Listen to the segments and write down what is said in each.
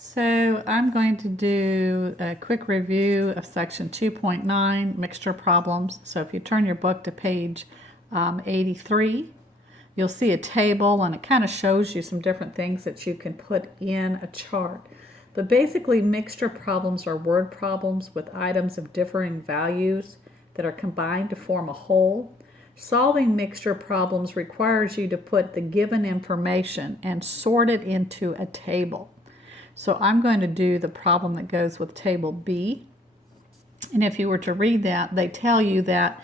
So I'm going to do a quick review of section 2.9, mixture problems. So if you turn your book to page 83, you'll see a table, and it kind of shows you some different things that you can put in a chart. But basically, mixture problems are word problems with items of differing values that are combined to form a whole. Solving mixture problems requires you to put the given information and sort it into a table. So I'm going to do the problem that goes with table B. And if you were to read that, they tell you that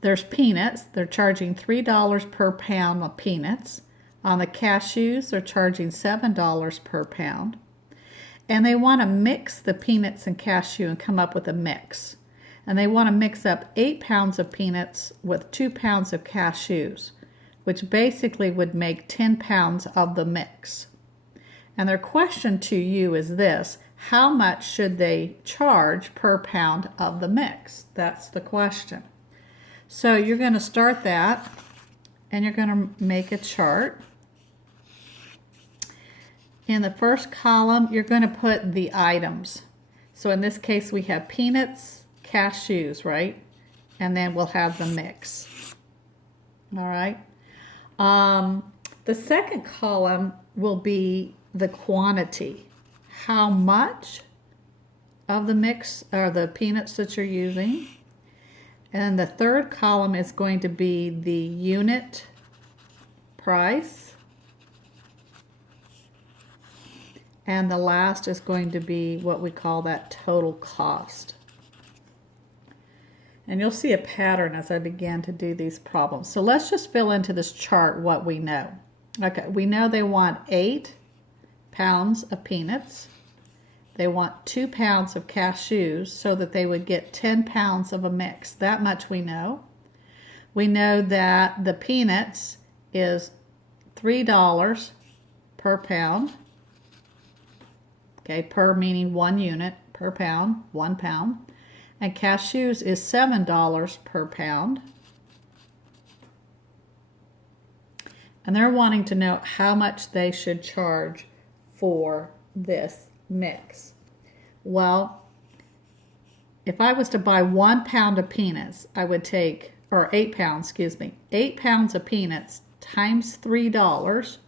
there's peanuts. They're charging $3 per pound of peanuts. On the cashews, they're charging $7 per pound. And they want to mix the peanuts and cashew and come up with a mix. And they want to mix up 8 pounds of peanuts with 2 pounds of cashews, which basically would make 10 pounds of the mix. And their question to you is this: how much should they charge per pound of the mix? That's the question. So you're going to start that, and you're going to make a chart. In the first column, you're going to put the items. So in this case, we have peanuts, cashews, right? And then we'll have the mix. All right. The second column will be the quantity. How much of the mix are the peanuts that you're using? And the third column is going to be the unit price. And the last is going to be what we call that total cost. And you'll see a pattern as I begin to do these problems. So let's just fill into this chart what we know. Okay, we know they want 8 pounds of peanuts. They want 2 pounds of cashews so that they would get 10 pounds of a mix. That much we know. We know that the peanuts is $3 per pound. Okay, per meaning 1 unit per pound, 1 pound. And cashews is $7 per pound. And they're wanting to know how much they should charge for this mix. Well, if I was to buy 1 pound of peanuts, I would take, or 8 pounds, 8 pounds of peanuts times $3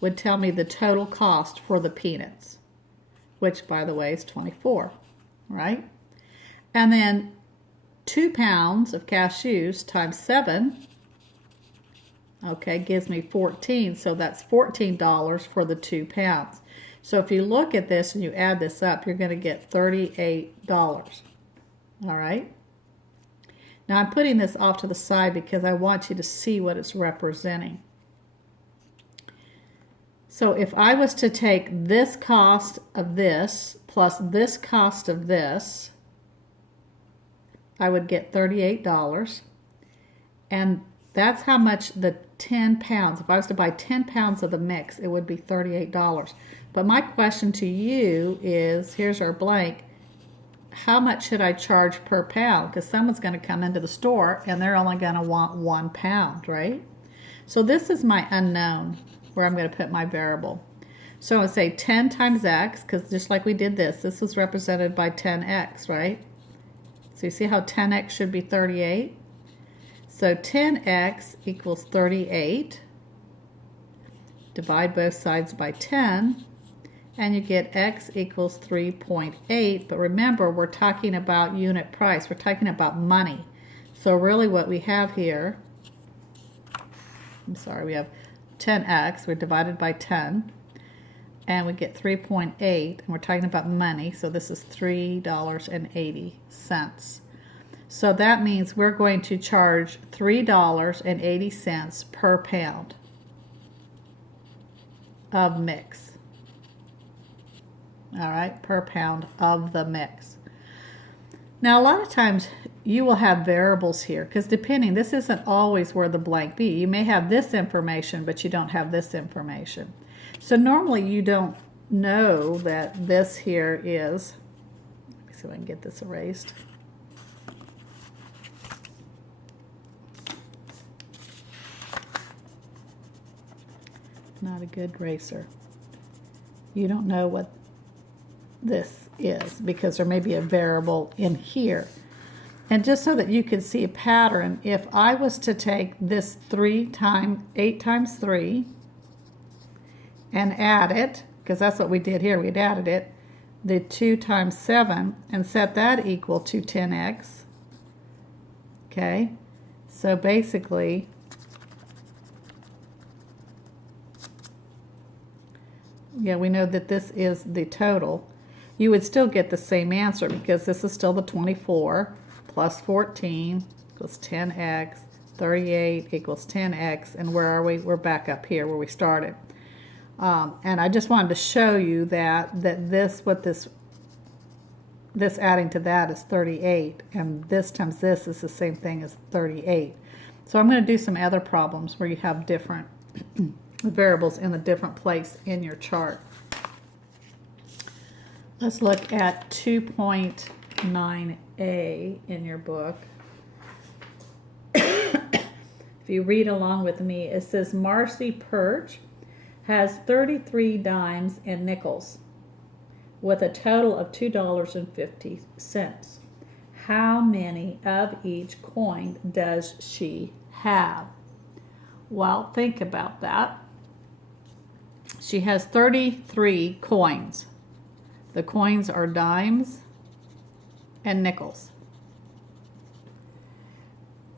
would tell me the total cost for the peanuts, which, by the way, is 24, right? And then 2 pounds of cashews times 7, okay, gives me 14, so that's $14 for the 2 pounds. So if you look at this and you add this up, you're going to get $38. All right? Now I'm putting this off to the side because I want you to see what it's representing. So if I was to take this cost of this plus this cost of this, I would get $38. And that's how much the 10 pounds, if I was to buy 10 pounds of the mix, it would be $38. But my question to you is, here's our blank, how much should I charge per pound? Because someone's going to come into the store and they're only going to want 1 pound, right? So this is my unknown where I'm going to put my variable. So I'm going to say 10 times x, because just like we did this was represented by 10x, right? So you see how 10x should be 38? So 10x equals 38. Divide both sides by 10, and you get x equals 3.8. But remember, we're talking about unit price. We're talking about money. So really what we have here, we have 10x. We're divided by 10. And we get 3.8. And we're talking about money. So this is $3.80. So that means we're going to charge $3.80 per pound of mix. All right, per pound of the mix. Now, a lot of times you will have variables here because depending, this isn't always where the blank be. You may have this information, but you don't have this information. So normally you don't know that this here is, let me see if I can get this erased. Not a good eraser. You don't know what this is, because there may be a variable in here. And just so that you can see a pattern, if I was to take this 8 times 3 and add it, because that's what we did here, we'd added it, the 2 times 7, and set that equal to 10x. Okay, so basically, yeah, we know that this is the total. You would still get the same answer because this is still the 24 plus 14 equals 10x, 38 equals 10x, and where are we? We're back up here where we started. And I just wanted to show you that this adding to that is 38, and this times this is the same thing as 38. So I'm going to do some other problems where you have different variables in a different place in your chart. Let's look at 2.9a in your book. If you read along with me, it says Marcy Perch has 33 dimes and nickels with a total of $2.50. How many of each coin does she have? Well, think about that. She has 33 coins. The coins are dimes and nickels.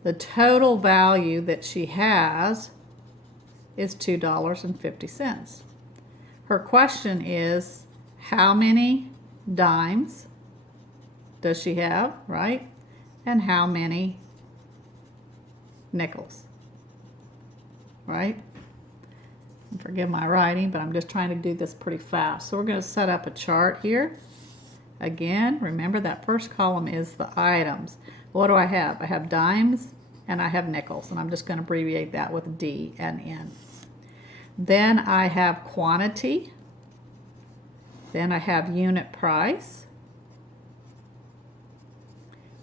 The total value that she has is $2.50. Her question is, how many dimes does she have, right? And how many nickels, right? And forgive my writing, but I'm just trying to do this pretty fast. So we're going to set up a chart here. Again, remember that first column is the items. What do I have? I have dimes and I have nickels, and I'm just going to abbreviate that with D and N. Then I have quantity. Then I have unit price.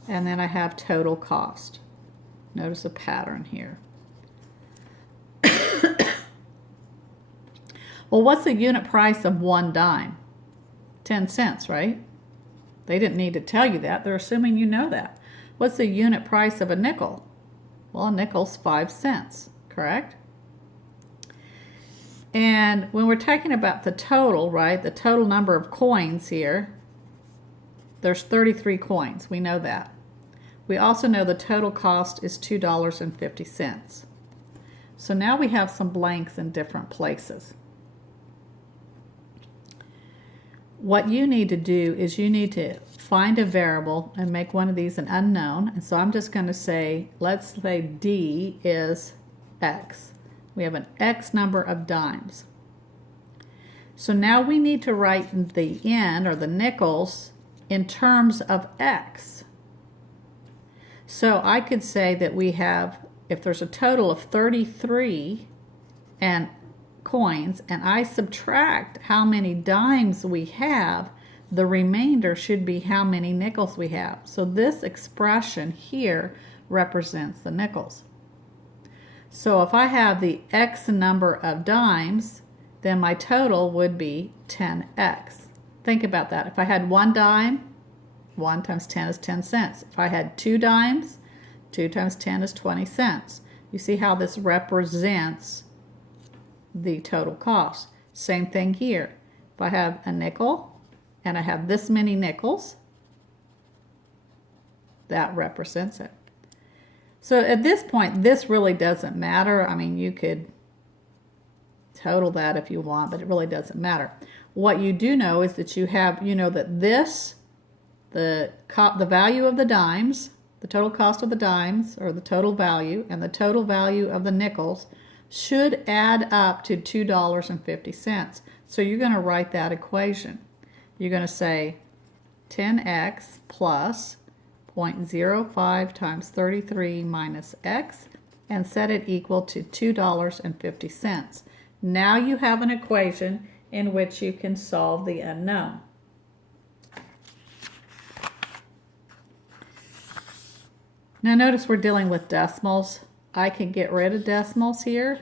And then I have total cost. Notice a pattern here. Well, what's the unit price of one dime? 10 cents, right? They didn't need to tell you that. They're assuming you know that. What's the unit price of a nickel? Well, a nickel's 5 cents, correct? And when we're talking about the total, right, the total number of coins here, there's 33 coins. We know that. We also know the total cost is $2.50. So now we have some blanks in different places. What you need to do is you need to find a variable and make one of these an unknown. And so I'm just going to say, let's say D is X. We have an X number of dimes. So now we need to write the N, or the nickels, in terms of X. So I could say that we have, if there's a total of 33 and coins, and I subtract how many dimes we have, the remainder should be how many nickels we have. So this expression here represents the nickels. So if I have the X number of dimes, then my total would be 10X. Think about that. If I had one dime, 1 times 10 is 10 cents. If I had 2 dimes, 2 times 10 is 20 cents. You see how this represents the total cost. Same thing here. If I have a nickel and I have this many nickels, that represents it. So at this point, this really doesn't matter. I mean, you could total that if you want, but it really doesn't matter. What you do know is that you know that this, the value of the dimes, the total cost of the dimes, or the total value, and the total value of the nickels should add up to $2.50. So you're going to write that equation. You're going to say 10x plus 0.05 times 33 minus x, and set it equal to $2.50. Now you have an equation in which you can solve the unknown. Now notice we're dealing with decimals. I can get rid of decimals here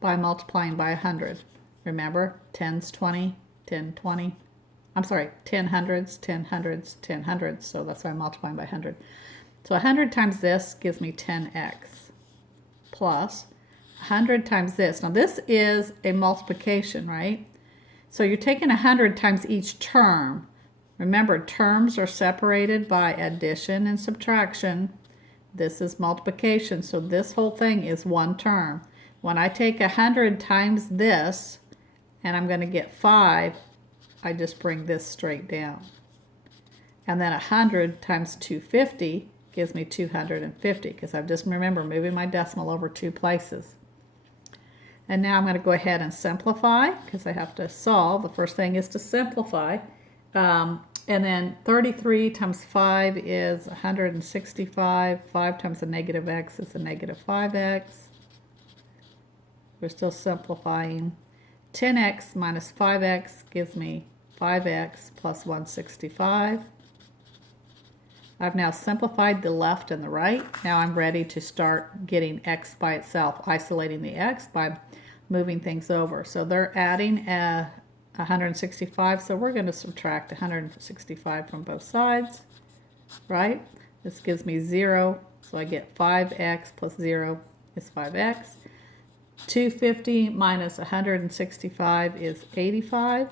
by multiplying by 100. Remember, 10's 20, 10, 20. I'm sorry, 10 hundreds, 10 hundreds, 10 hundreds. So that's why I'm multiplying by 100. So 100 times this gives me 10x plus 100 times this. Now this is a multiplication, right? So you're taking 100 times each term. Remember, terms are separated by addition and subtraction. This is multiplication, so this whole thing is one term. When I take 100 times this, and I'm going to get 5, I just bring this straight down. And then 100 times 250 gives me 250, because I've just, remember, moving my decimal over 2 places. And now I'm going to go ahead and simplify, because I have to solve. The first thing is to simplify. And then 33 times 5 is 165. 5 times a negative x is a negative 5x. We're still simplifying. 10x minus 5x gives me 5x plus 165. I've now simplified the left and the right. Now I'm ready to start getting x by itself, isolating the x by moving things over. So they're adding 165, so we're going to subtract 165 from both sides, right? This gives me 0, so I get 5x plus 0 is 5x. 250 minus 165 is 85.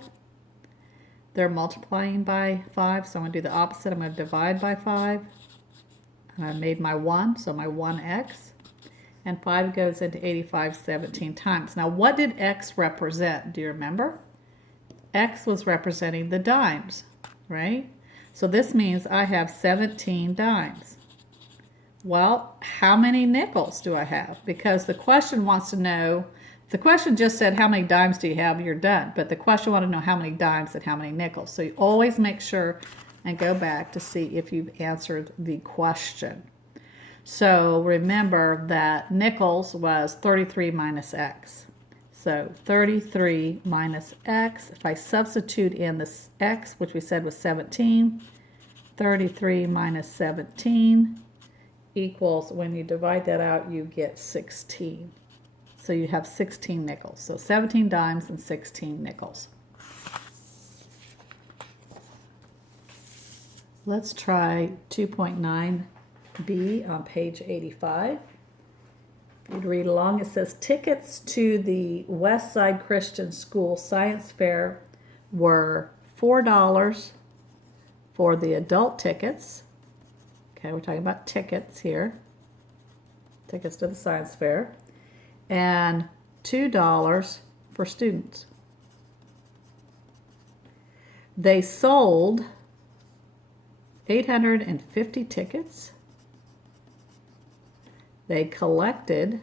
They're multiplying by 5, so I'm going to do the opposite. I'm going to divide by 5. And I made my 1, so my 1x. And 5 goes into 85 17 times. Now, what did x represent? Do you remember? X was representing the dimes, right? So this means I have 17 dimes. Well, how many nickels do I have? Because the question wants to know, if the question just said how many dimes do you have, you're done. But the question wants to know how many dimes and how many nickels. So you always make sure and go back to see if you've answered the question. So remember that nickels was 33 minus x. So 33 minus x, if I substitute in this x, which we said was 17, 33 minus 17 equals, when you divide that out, you get 16. So you have 16 nickels. So 17 dimes and 16 nickels. Let's try 2.9b on page 85. You'd read along. It says tickets to the West Side Christian School Science Fair were $4 for the adult tickets. Okay, we're talking about tickets here. Tickets to the science fair. And $2 for students. They sold 850 tickets. They collected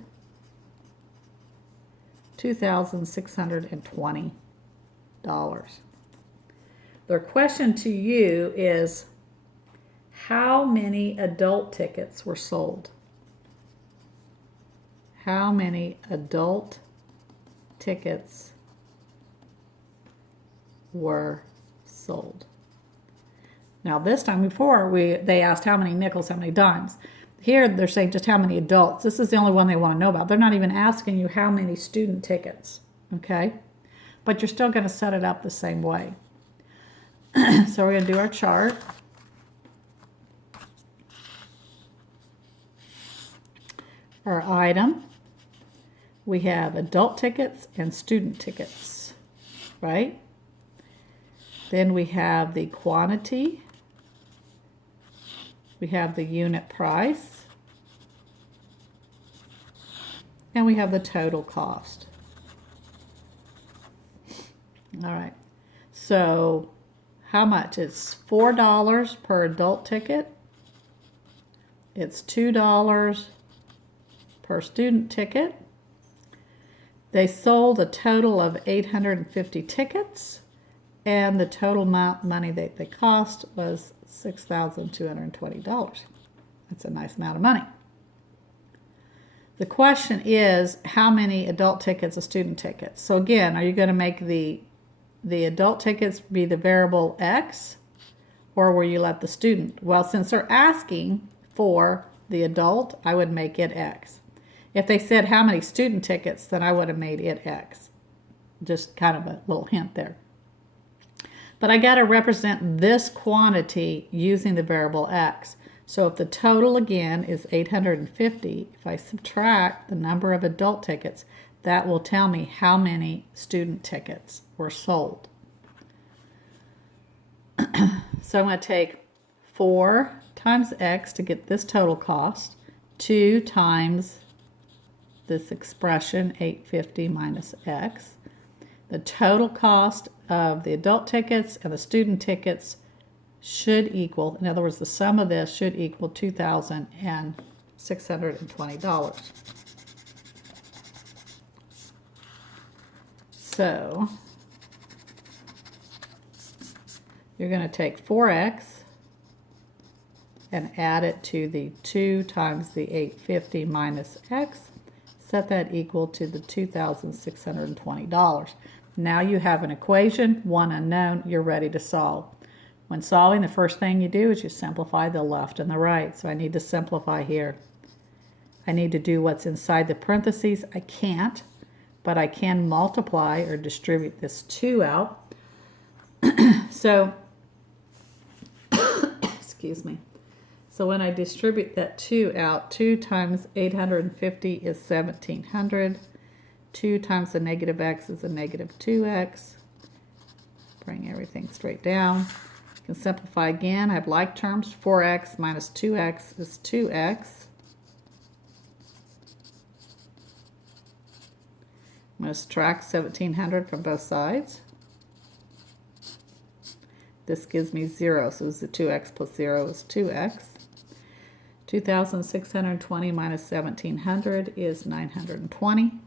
$2,620. Their question to you is, how many adult tickets were sold? How many adult tickets were sold? Now this time before, they asked how many nickels, how many dimes. Here they're saying just how many adults. This is the only one they want to know about. They're not even asking you how many student tickets, okay? But you're still going to set it up the same way. So we're going to do our chart. Our item, we have adult tickets and student tickets, right? Then we have the quantity. We have the unit price. And we have the total cost. All right. So how much? It's $4 per adult ticket. It's $2 per student ticket. They sold a total of 850 tickets, and the total amount of money that they cost was $6,220. That's a nice amount of money. The question is, how many adult tickets are student tickets? So again, are you going to make the adult tickets be the variable X, or will you let the student? Well, since they're asking for the adult, I would make it X. If they said how many student tickets, then I would have made it X. Just kind of a little hint there. But I got to represent this quantity using the variable x. So if the total again is 850, if I subtract the number of adult tickets, that will tell me how many student tickets were sold. So I'm going to take 4 times x to get this total cost, 2 times this expression, 850 minus x. The total cost of the adult tickets and the student tickets should equal, in other words, the sum of this should equal $2,620. So you're going to take 4x and add it to the 2 times the 850 minus x. Set that equal to the $2,620. Now you have an equation, one unknown, you're ready to solve. When solving, the first thing you do is you simplify the left and the right. So I need to simplify here. I need to do what's inside the parentheses. I can't, but I can multiply or distribute this 2 out. So, excuse me. So when I distribute that 2 out, 2 times 850 is 1,700. 2 times the negative x is a negative 2x. Bring everything straight down. You can simplify again. I have like terms. 4x minus 2x is 2x. I'm going to subtract 1,700 from both sides. This gives me 0, so the 2x plus 0 is 2x. 2,620 minus 1,700 is 920.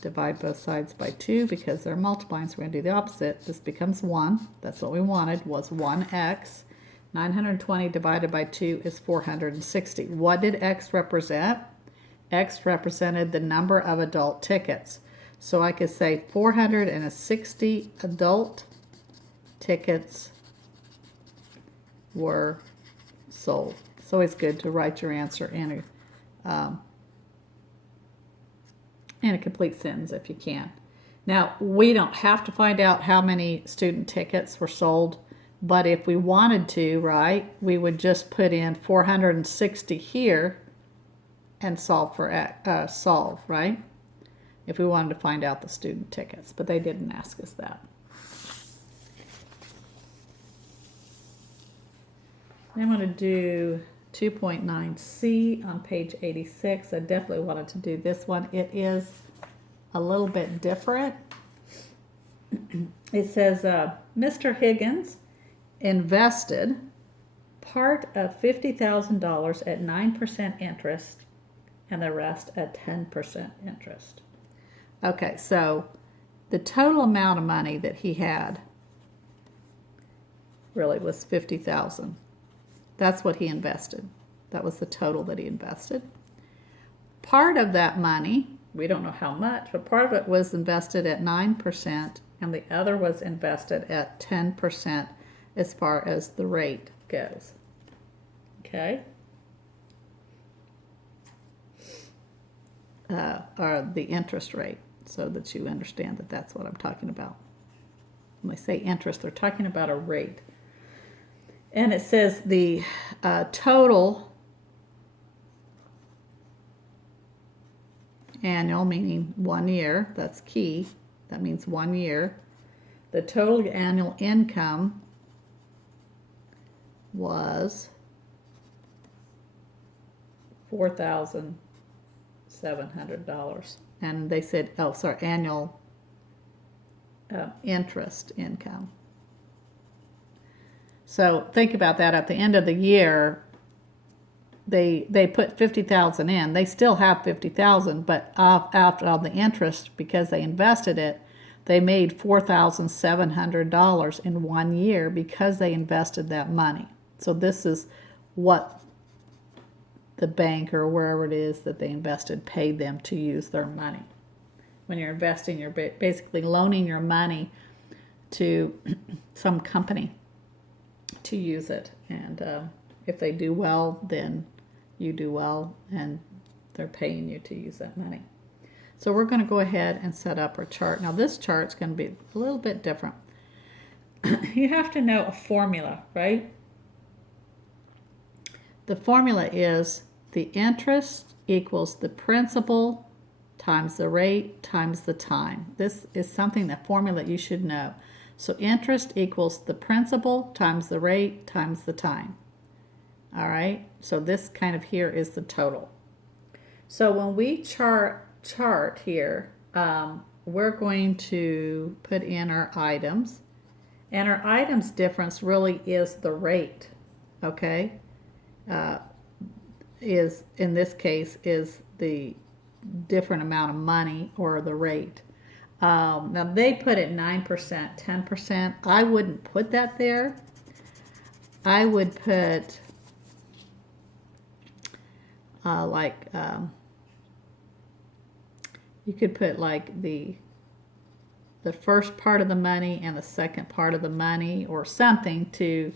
Divide both sides by 2 because they're multiplying, so we're going to do the opposite. This becomes 1. That's what we wanted, was 1x. 920 divided by 2 is 460. What did x represent? X represented the number of adult tickets. So I could say 460 adult tickets were sold. It's always good to write your answer in a complete sentence if you can. Now, we don't have to find out how many student tickets were sold, but if we wanted to, right, we would just put in 460 here and solve for solve, right? If we wanted to find out the student tickets, but they didn't ask us that. I'm going to do 2.9c on page 86. I definitely wanted to do this one. It is a little bit different. It says, Mr. Higgins invested part of $50,000 at 9% interest and the rest at 10% interest. Okay, so the total amount of money that he had really was $50,000. That's what he invested. That was the total that he invested. Part of that money, we don't know how much, but part of it was invested at 9% and the other was invested at 10% as far as the rate goes. Okay? Or the interest rate, so that you understand that that's what I'm talking about. When they say interest, they're talking about a rate. And it says the total annual, meaning 1 year, that's key, that means 1 year. The total annual income was $4,700. And they said, oh, sorry, annual interest income. So think about that. At the end of the year, they put 50,000 in. They still have 50,000, but after all the interest, because they invested it, they made $4,700 in 1 year because they invested that money. So this is what the bank or wherever it is that they invested paid them to use their money. When you're investing, you're basically loaning your money to some company to use it, and if they do well, then you do well, and they're paying you to use that money. So we're going to go ahead and set up our chart. Now this chart's going to be a little bit different. you have to know a formula, right? The formula is the interest equals the principal times the rate times the time. This is something, that formula you should know. So interest equals the principal times the rate times the time. All right, so this kind of here is the total. So when we chart here, we're going to put in our items, and our items difference really is the rate, okay? Is in this case is the different amount of money or the rate. Now they put it 9%, 10%. I wouldn't put that there. I would put you could put like the first part of the money and the second part of the money, or something to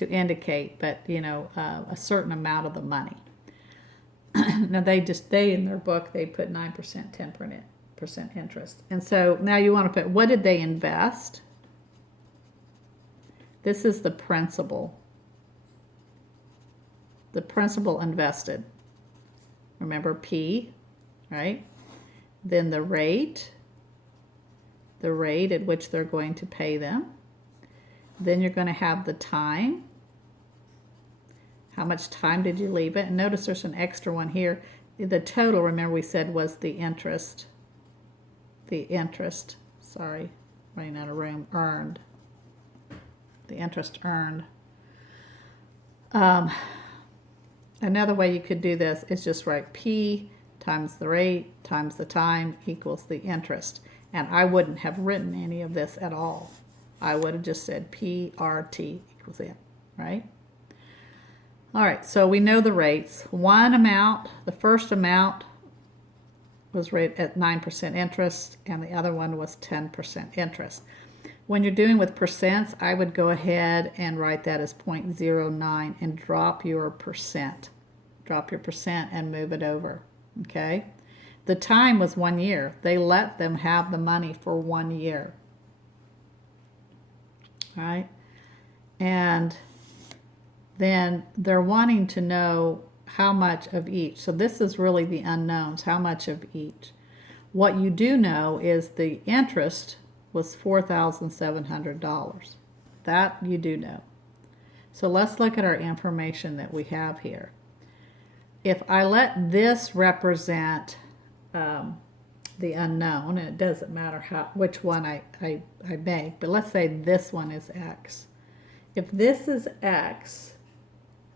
indicate, but you know, a certain amount of the money. Now they in their book they put 9%, 10% interest, and so now you want to put, what did they invest? This is the principal. The principal invested. Remember P, right? Then the rate at which they're going to pay them. Then you're going to have the time. How much time did you leave it? And notice there's an extra one here. The total, remember we said, was the interest. Sorry, running out of room, earned. The interest earned. Another way you could do this is just write P times the rate times the time equals the interest. And I wouldn't have written any of this at all. I would have just said PRT equals it, right? All right, so we know the rates. One amount, the first amount was rated at 9% interest, and the other one was 10% interest. When you're doing with percents, I would go ahead and write that as 0.09 and drop your percent. Drop your percent and move it over, okay? The time was 1 year. They let them have the money for 1 year. All right? And then they're wanting to know how much of each. So this is really the unknowns, how much of each. What you do know is the interest was $4,700. That you do know. So let's look at our information that we have here. If I let this represent the unknown, and it doesn't matter which one I make, but let's say this one is X. If this is X,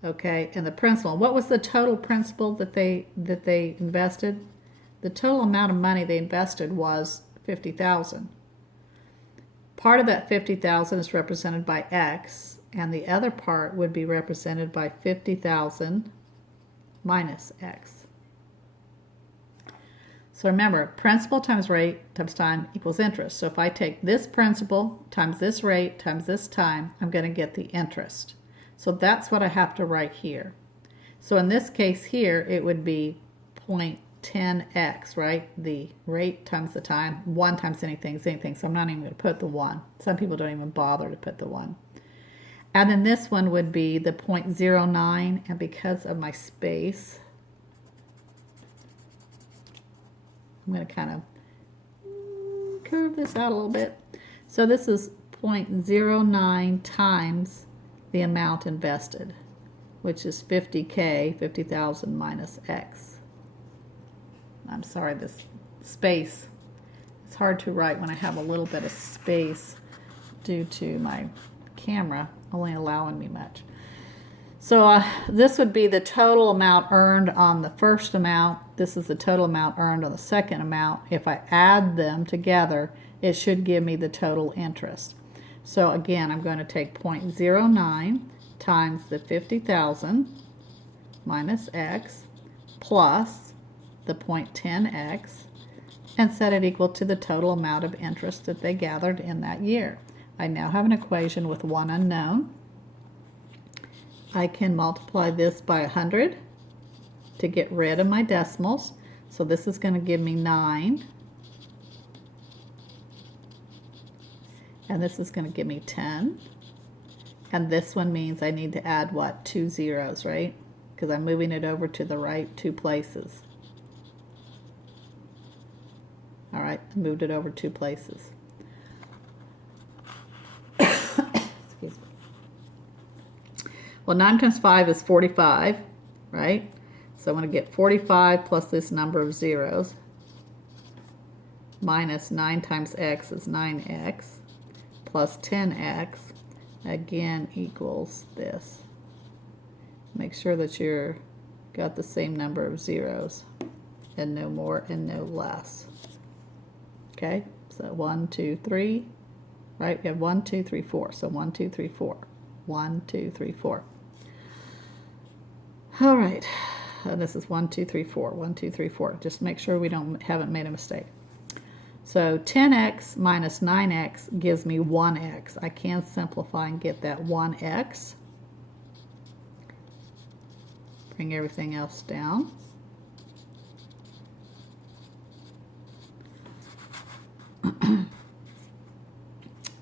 okay, and the principal, what was the total principal that they invested? The total amount of money they invested was $50,000. Part of that $50,000 is represented by X, and the other part would be represented by $50,000 minus X. So remember, principal times rate times time equals interest. So if I take this principal times this rate times this time, I'm going to get the interest. So that's what I have to write here. So in this case here, it would be 0.10x, right? The rate times the time. 1 times anything is anything. So I'm not even going to put the 1. Some people don't even bother to put the 1. And then this one would be the 0.09. And because of my space, I'm going to kind of curve this out a little bit. So this is 0.09 times the amount invested, which is 50K, 50,000 minus X. I'm sorry, this space, it's hard to write when I have a little bit of space due to my camera only allowing me much. So this would be the total amount earned on the first amount. This is the total amount earned on the second amount. If I add them together, it should give me the total interest. So again, I'm going to take 0.09 times the 50,000 minus X plus the 0.10X and set it equal to the total amount of interest that they gathered in that year. I now have an equation with one unknown. I can multiply this by 100 to get rid of my decimals. So this is going to give me 9. And this is going to give me 10. And this one means I need to add what? 2 zeros, right? Because I'm moving it over to the right 2 places. All right, I moved it over 2 places. Excuse me. Well, 9 times 5 is 45, right? So I'm going to get 45 plus this number of zeros minus 9 times x is 9x plus 10x again equals this. Make sure that you're got the same number of zeros and no more and no less. Okay, so 1, 2, 3, right? We have 1, 2, 3, 4. So 1, 2, 3, 4. 1, 2, 3, 4. All right, and this is 1, 2, 3, 4. 1, 2, 3, 4. Just make sure we haven't made a mistake. So 10x minus 9x gives me 1x. I can simplify and get that 1x. Bring everything else down.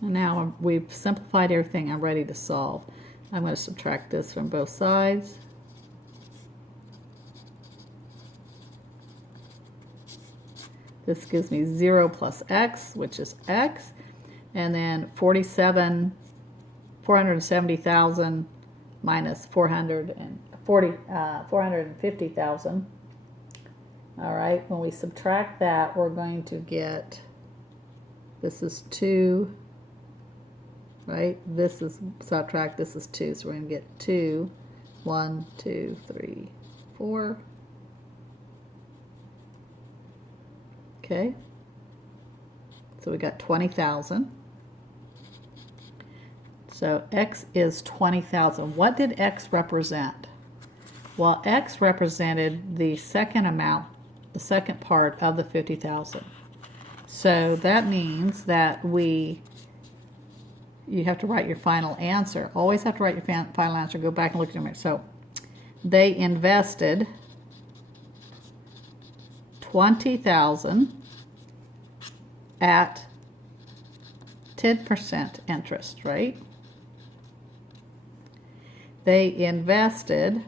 And now we've simplified everything. I'm ready to solve. I'm going to subtract this from both sides. This gives me 0 plus x, which is x. And then 470,000 minus 450,000. All right, when we subtract that, we're going to get, this is 2, right? This is, subtract, this is 2. So we're going to get 2, 1, 2, 3, 4. Okay, so we got 20,000. So x is 20,000. What did x represent? Well, x represented the second amount, the second part of the 50,000. So that means that you have to write your final answer. Always have to write your final answer. Go back and look at your. So they invested 20,000 at 10% interest, right? They invested,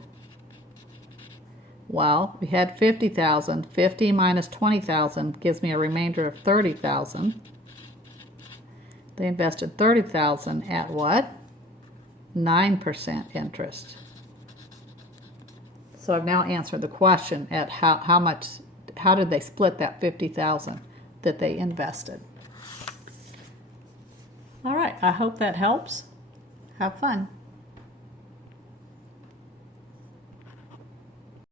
well, we had 50,000. 50 minus 20,000 gives me a remainder of 30,000. They invested 30,000 at what? 9% interest. So I've now answered the question at how did they split that 50,000 that they invested. All right, I hope that helps. Have fun.